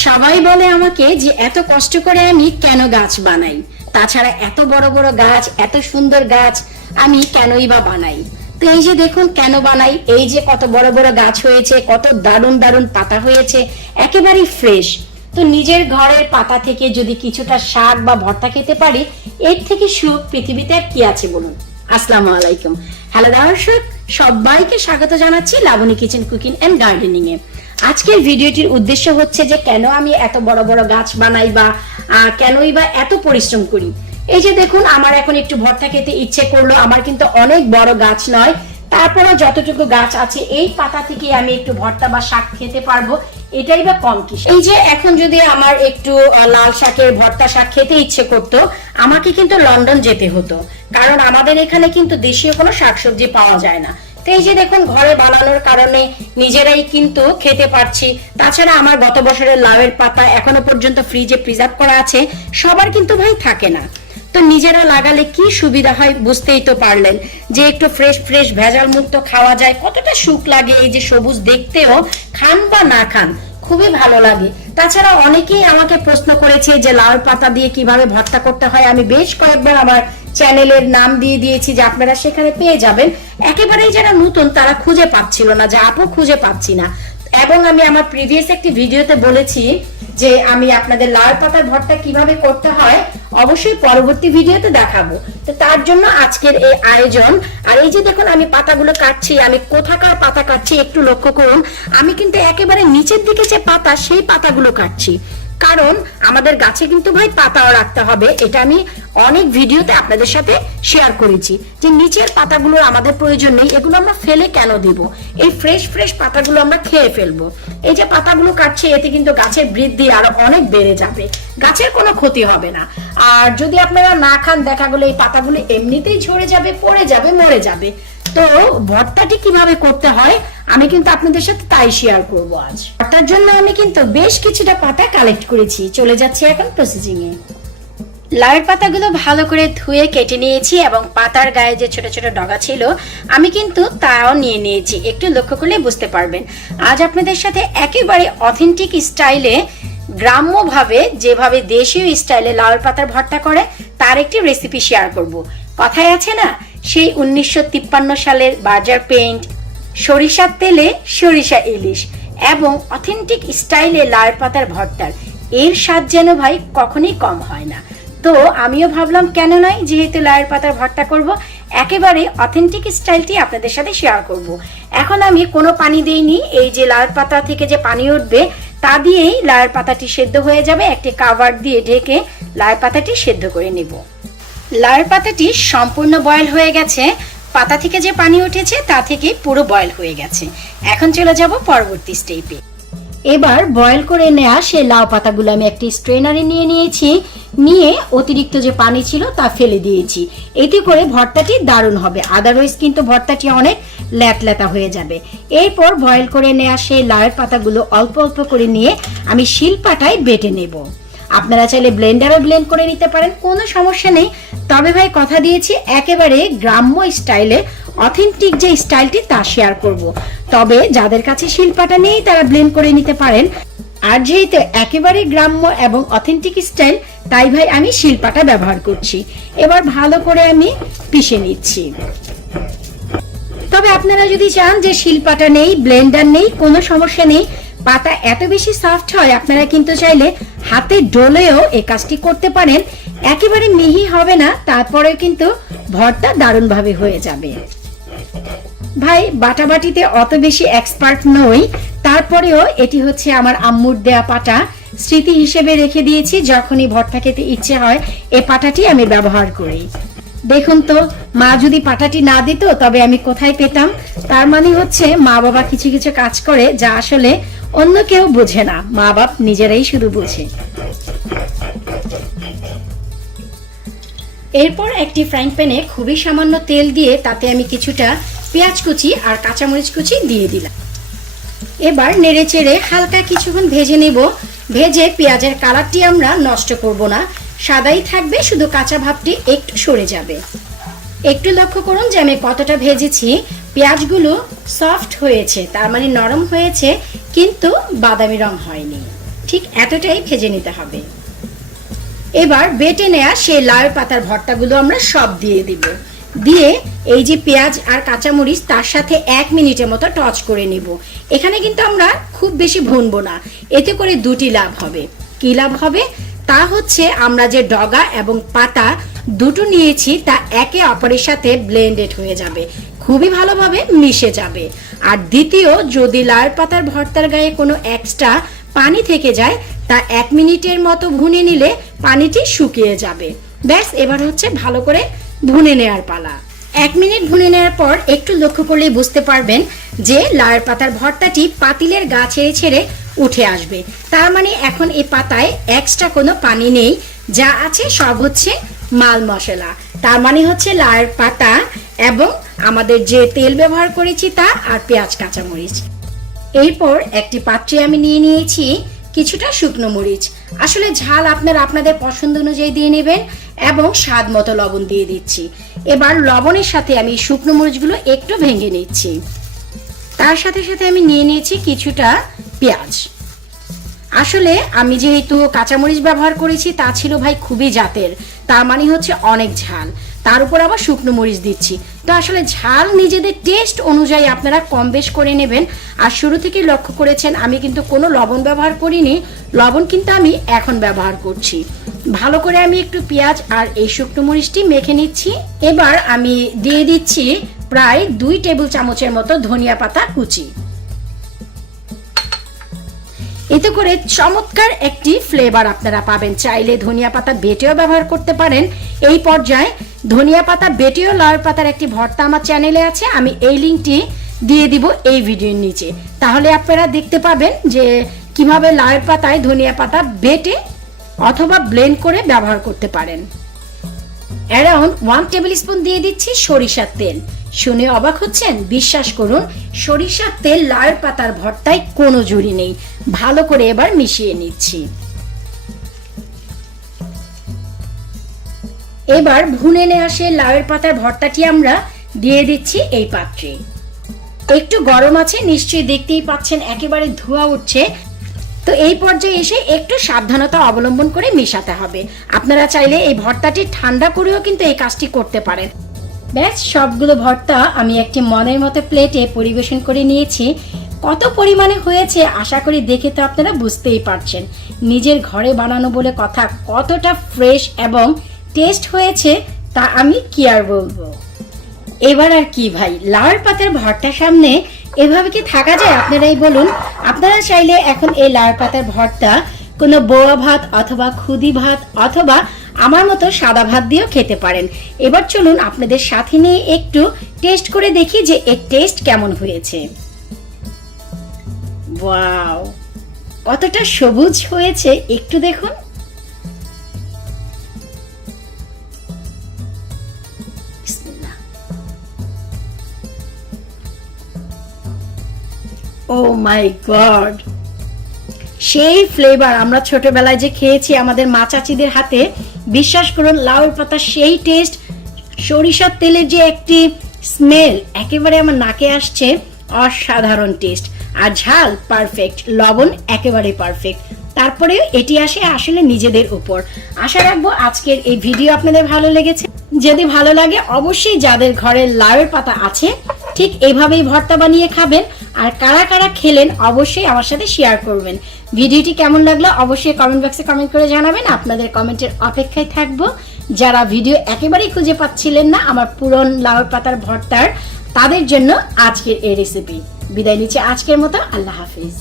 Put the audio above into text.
সবাই বলে আমাকে যে এত কষ্ট করে আমি কেন গাছ বানাই, তাছাড়া এত বড় বড় গাছ, এত সুন্দর গাছ আমি কেনই বা বানাই। তো এই যে দেখুন কেন বানাই, এই যে কত বড় বড় গাছ হয়েছে, কত দারুণ দারুণ পাতা হয়েছে, একেবারেই ফ্রেশ। তো নিজের ঘরের পাতা থেকে যদি কিছুটা শাক বা ভর্তা খেতে পারি, এর থেকে সুখ পৃথিবীতে আর কি আছে বলুন। আসসালামু আলাইকুম, হ্যালো দর্শক, সবাইকে স্বাগত জানাচ্ছি Laboni kitchen cooking and gardening এ। আজকের ভিডিওটির উদ্দেশ্য হচ্ছে যে কেন আমি এত বড় বড় গাছ বানাই বা কেনই বা এত পরিশ্রম করি। এই যে দেখুন আমার এখন একটু ভর্তা খেতে ইচ্ছে করলো, আমার কিন্তু অনেক বড় গাছ নয়, তারপরে যতটুকু গাছ আছে এই পাতা থেকে আমি একটু ভর্তা বা শাক খেতে পারবো, এটাই বা কম কি। এই যে এখন যদি আমার একটু লাল শাকের ভর্তা শাক খেতে ইচ্ছে করতো, আমাকে কিন্তু লন্ডন যেতে হতো, কারণ আমাদের এখানে কিন্তু দেশীয় কোনো শাকসবজি পাওয়া যায় না। তো এই যে দেখুন ঘরে বানানোর কারণে নিজেরাই কিন্তু খেতে পারছি। তাছাড়া আমার গত বছরের লাউয়ের পাতা এখনো পর্যন্ত ফ্রিজে প্রিজার্ভ করা আছে, সবার কিন্তু ভাই থাকে না। তো নিজেরা লাগালে কি সুবিধা হয় বুঝতেই তো পারলেন, যে একটু ফ্রেশ ফ্রেশ ভেজাল মুক্ত খাওয়া যায়, কতটা সুখ লাগে। এই যে সবুজ দেখতেও, খান বা না খান খুবই ভালো লাগে। তাছাড়া অনেকেই আমাকে প্রশ্ন করেছে যে লাউর পাতা দিয়ে কিভাবে ভর্তা করতে হয়। আমি বেশ কয়েকবার আমার চ্যানেলের নাম দিয়ে দিয়েছি, যে আপনারা সেখানে পেয়ে যাবেন। একেবারেই যারা নতুন তারা খুঁজে পাচ্ছিল না, যে আপু খুঁজে পাচ্ছি না। এবং আমি আমার প্রিভিয়াস একটি ভিডিওতে বলেছি যে আমি আপনাদের লাউ পাতার ভর্তা কিভাবে করতে হয় অবশ্যই পরবর্তী ভিডিওতে দেখাবো। তো তার জন্য আজকের এই আয়োজন। আর এই যে দেখুন আমি পাতাগুলো কাটছি, আমি কোথাকার পাতা কাটছি একটু লক্ষ্য করুন। আমি কিন্তু একেবারে নিচের দিকে যে পাতা সেই পাতাগুলো কাটছি, কারণ আমাদের গাছে কিন্তু ভাই পাতাও রাখতে হবে। এটা আমি অনেক ভিডিওতে আপনাদের সাথে শেয়ার করেছি যে নিচের পাতাগুলো আমাদের প্রয়োজন নেই, এগুলো আমরা ফেলে কেন দিব, এই ফ্রেশ ফ্রেশ পাতাগুলো আমরা খেয়ে ফেলবো। এই যে পাতাগুলো কাটছে, এতে কিন্তু গাছের বৃদ্ধি আরো অনেক বেড়ে যাবে, গাছের কোনো ক্ষতি হবে না। আর যদি আপনারা না খান, দেখা গেলো এই পাতাগুলো এমনিতেই ঝরে যাবে, পড়ে যাবে, মরে যাবে। তো ভর্তাটি কিভাবে করতে হয় আমি কিন্তু আপনাদের সাথে তাই শেয়ার করবো আজ। ভর্তার জন্য আমি কিন্তু বেশ কিছুটা পাতা কালেক্ট করেছি, চলে যাচ্ছি এখন প্রসেসিং এ। লাউয়ের পাতাগুলো ভালো করে ধুয়ে কেটে নিয়েছি, এবং পাতার গায়ে যে ছোট ছোট ডগা ছিল আমি কিন্তু তাও নিয়ে নিয়েছি। একটু লক্ষ্য করলে বুঝতে পারবেন। আজ আপনাদের সাথে একেবারে অথেন্টিক স্টাইলে, গ্রাম্যভাবে যেভাবে দেশীয় স্টাইলে লাউয়ের পাতার ভর্তা করে তার একটি রেসিপি শেয়ার করব। কথায় আছে না, সেই 1953 সালের বাজার পেইন্ট, সরিষার তেলে সরিষা ইলিশ এবং অথেন্টিক স্টাইলে লাউয়ের পাতার ভর্তার এর স্বাদ যেন ভাই কখনোই কম হয় না। তো আমিও ভাবলাম কেন নয়, যেহেতু লাউয়ের পাতার ভর্তা করব, একেবারে অথেন্টিক স্টাইলটি আপনাদের সাথে শেয়ার করব। এখন আমি কোনো পানি দেইনি, এই যে লাউয়ের পাতা থেকে যে পানি উঠবে তা দিয়েই লাউয়ের পাতাটি সেদ্ধ হয়ে যাবে। একটি কাভার দিয়ে ঢেকে লাউয়ের পাতাটি সেদ্ধ করে নেব। লাউয়ের পাতাটি সম্পূর্ণ বয়েল হয়ে গেছে, পাতা থেকে যে পানি উঠেছে তা থেকে পুরো বয়েল হয়ে গেছে। এখন চলে যাব পরবর্তী স্টেপে। এবার বয়েল করে নেওয়া সেই লাউ পাতাগুলো আমি একটি স্ট্রেনারে নিয়ে নিয়েছি, নিয়ে অতিরিক্ত যে পানি ছিল তা ফেলে দিয়েছি। এতে করে ভর্তাটি দারুণ হবে, আদারওয়াইজ কিন্তু ভর্তাটি অনেক ল্যাতল্যাতা হয়ে যাবে। এরপর বয়েল করে নেওয়া সেই লাউয়ের পাতাগুলো অল্প অল্প করে নিয়ে আমি শিলপাটায় বেটে নেব। আপনারা চাইলে ব্লেন্ডারও ব্লেন্ড করে নিতে পারেন, কোনো সমস্যা নেই। তবে ভাই কথা দিয়েছি একেবারে গ্রাম্য স্টাইলে, অথেন্টিক যে স্টাইলটি তা শেয়ার করব। তবে যাদের কাছে শিলপাটা নেই তারা ব্লেন্ড করে নিতে পারেন। আর যেহেতু একেবারে গ্রাম্য এবং অথেন্টিক স্টাইল, তাই ভাই আমি শিলপাটা ব্যবহার করছি। এবার ভালো করে আমি পিষে নিচ্ছি। তবে আপনারা যদি চান যে শিলপাটা নেই, ব্লেন্ডার নেই, কোনো সমস্যা নেই, পাতা এত বেশি সফট হয়, আপনারা কিন্তু চাইলে হাতে ডলেও এই কাজটি করতে পারেন। একেবারে মিহি হবে না, তারপরেও কিন্তু ভর্তা দারুণ ভাবে হয়ে যাবে। ভাই বাটাবাটিতে অত বেশি এক্সপার্ট নই, তারপরেও এটি হচ্ছে আমার আম্মুর দেয়া পাটা, স্মৃতি হিসেবে রেখে দিয়েছি। যখনই ভর্তা খেতে ইচ্ছে হয় এই পাটাটি আমি ব্যবহার করি। দেখুন তো, মা যদি পাটাটি না দিত তবে আমি কোথায় পেতাম। তার মানে হচ্ছে মা বাবা কিছু কিছু কাজ করে যা আসলে অন্য কেউ বোঝে না, মা বাপ নিজেরাই শুধু বোঝে। এরপর একটি ফ্রাইং প্যানে খুবই সামান্য তেল দিয়ে তাতে আমি কিছুটা পেঁয়াজ কুচি আর কাঁচামরিচ কুচি দিয়ে দিলাম। এবার নেড়ে চেড়ে হালকা কিছুক্ষণ ভেজে নেব। ভেজে পেঁয়াজের কালারটি আমরা নষ্ট করব না, সাদাই থাকবে, শুধু কাঁচা ভাবটি একটু সরে যাবে। একটু লক্ষ্য করুন যে আমি কতটা ভেজেছি। পেঁয়াজগুলো সফট হয়েছে, তার মানে নরম হয়েছে, কিন্তু বাদামি রং হয়নি। ঠিক এতটাই ভেজে নিতে হবে। এবার বেটে নেওয়া সেই লাউয়ের পাতার ভর্তাগুলো আমরা সব দিয়ে দিব। দিয়ে এই যে পেঁয়াজ আর কাঁচামরিচ তার সাথে 1 মিনিটের মতো টচ করে নিব। এখানে কিন্তু আমরা খুব বেশি ভুনবো না, এতে করে দুটি লাভ হবে। কি লাভ হবে? তা হচ্ছে আমরা যে ডগা এবং পাতা দুটো নিয়েছি তা একে অপরের সাথে ব্লেন্ডেড হয়ে যাবে, খুবই ভালোভাবে মিশে যাবে। আর দ্বিতীয়, যদি লাউয়ের পাতার ভর্তার গায়ে কোনো এক্সট্রা পানি থেকে যায় তা 1 মিনিটের মতো ভুনে নিলে পানিটি শুকিয়ে যাবে। ব্যাস, এবার হচ্ছে ভালো করে ভুনে নেওয়ার পালা। 1 মিনিট ভুনে নেওয়ার পর একটু লক্ষ্য করলে বুঝতে পারবেন যে লাউয়ের পাতার ভর্তাটি পাতিলের গা ছেড়ে ছেড়ে উঠে আসবে। তার মানে এখন এই পাতায় এক্সট্রা কোনো পানি নেই, যা আছে সব হচ্ছে মাল মশলা। তার মানে হচ্ছে লাউয়ের পাতা এবং আমাদের যে তেল ব্যবহার করেছি তা, আর পেঁয়াজ কাঁচামরিচ। এরপর একটি পাত্রে আমি নিয়ে নিয়েছি কিছুটা শুকনো মরিচ। আসলে ঝাল আপনারা আপনাদের পছন্দ অনুযায়ী দিয়ে নেবেন এবং স্বাদ মতো লবণ দিয়ে দিচ্ছি। এবার লবণের সাথে আমি শুকনো মরিচগুলো একটু ভেঙে নিচ্ছি। তার সাথে সাথে আমি নিয়ে নিয়েছি কিছুটা পেঁয়াজ। আসলে আমি যেহেতু কাঁচামরিচ ব্যবহার করেছি তা ছিল ভাই খুবই জাতের, তার মানে হচ্ছে অনেক ঝাল, তার উপর আবার শুকনো মরিচ দিচ্ছি। তো আসলে ঝাল নিজেদের টেস্ট অনুযায়ী আপনারা কম বেশ করে নেবেন। আর শুরু থেকে লক্ষ্য করেছেন আমি কিন্তু কোনো লবণ ব্যবহার করিনি, লবণ কিন্তু আমি এখন ব্যবহার করছি। ভালো করে আমি একটু পেঁয়াজ আর এই শুকনো মরিচটি মেখে নিচ্ছি। এবার আমি দিয়ে দিচ্ছি প্রায় 2 টেবিল চামচের মতো ধনিয়া পাতা কুচি। এতে করে চমৎকার একটি ফ্লেভার আপনারা পাবেন। চাইলে ধনিয়া পাতা বেটেও ব্যবহার করতে পারেন। এই পর্যায়ে ধনিয়া পাতা বেটেও লাউয়ের পাতার একটি ভর্তা আমার চ্যানেলে আছে, আমি এই লিঙ্কটি দিয়ে দিব এই ভিডিওর নিচে। তাহলে আপনারা দেখতে পাবেন যে কিভাবে লাউয়ের পাতায় ধনিয়া পাতা বেটে অথবা ব্লেন্ড করে ব্যবহার করতে পারেন। অ্যারাউন্ড 1 টেবিল স্পুন দিয়ে দিচ্ছি সরিষার তেল। শুনে অবাক হচ্ছেন? বিশ্বাস করুন, সরিষার তেল লাউয়ের পাতার ভর্তায় কোনো জুড়ি নেই। ভালো করে এবার মিশিয়ে নিচ্ছি। এবার ভুনে নেওয়া সেই লাউয়ের পাতার ভর্তাটি আমরা দিয়ে দিচ্ছি এই পাত্রে। একটু গরম আছে, নিশ্চয়ই দেখতেই পাচ্ছেন একেবারে ধোঁয়া উঠছে। তো এই পর্যায়ে এসে একটু সাবধানতা অবলম্বন করে মেশাতে হবে। আপনারা চাইলে এই ভর্তাটি ঠান্ডা করেও কিন্তু এই কাজটি করতে পারেন। ব্যাস, সবগুলো ভর্তা আমি একটি মনের মতো প্লেটে পরিবেশন করে নিয়েছি। কত পরিমাণে হয়েছে আশা করি দেখে তো আপনারা বুঝতেই পারছেন। নিজের ঘরে বানানো বলে কথা, কতটা ফ্রেশ এবং টেস্ট হয়েছে তা আমি কি আর বলবো। এবার আর কি ভাই, লাউয়ের পাতার ভর্তার সামনে এভাবে কি থাকা যায় আপনারাই বলুন। আপনারা চাইলে এখন এই লাউয়ের পাতার ভর্তা কোনো বোয়া ভাত অথবা খুদি ভাত অথবা আমার মতো সাদা ভাত দিয়েও খেতে পারেন। এবার চলুন আপনাদের সাথে নিয়ে একটু টেস্ট করে দেখি যে এর টেস্ট কেমন হয়েছে। ওয়াও, কতটা সবুজ হয়েছে একটু দেখুন। ও মাই গড, সেই ফ্লেভার আমরা ছোটবেলায় যে খেয়েছি আমাদের মা চাচিদের হাতে। বিশ্বাস করুন, লাউয়ের পাতা সেই টেস্ট, সরিষার তেলের যে একটি স্মেল একেবারে আমার নাকে আসছে, অসাধারণ টেস্ট। আর ঝাল পারফেক্ট, লবণ একেবারে পারফেক্ট। তারপরেও এটি আসে আসলে নিজেদের উপর। আশা রাখবো আজকের এই ভিডিও আপনাদের ভালো লেগেছে। যদি ভালো লাগে অবশ্যই যাদের ঘরে লাউয়ের পাতা আছে ঠিক এইভাবেই ভর্তা বানিয়ে খাবেন। আর কারা কারা খেলেন অবশ্যই আমার সাথে শেয়ার করবেন। ভিডিওটি কেমন লাগলো অবশ্যই কমেন্ট বক্সে কমেন্ট করে জানাবেন। আপনাদের কমেন্টের অপেক্ষায় থাকবো। যারা ভিডিও একেবারেই খুঁজে পাচ্ছিলেন না আমার পুরন লাউয়ের পাতার ভর্তার, তাদের জন্য আজকের এই রেসিপি। বিদায় নিচ্ছি আজকের মতো। আল্লাহ হাফিজ।